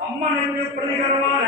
அம்மனுக்கு பிரதிகரமான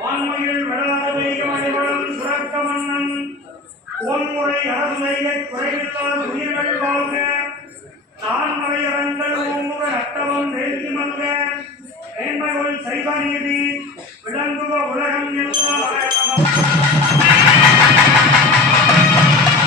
வான்மொழியில் விடாத வேகமணிகளும் சுரக்க மன்னன். ஓன்முறை அரசுமைக குறைவில்லாத உயிர்கள் வாழ்க. தான்மறை அரங்கள் ஓமுக அட்டவம் வேந்தி மல்க. மேன்மைகள் செய்வ நீதி விளங்குவ உலகம் எல்லாம்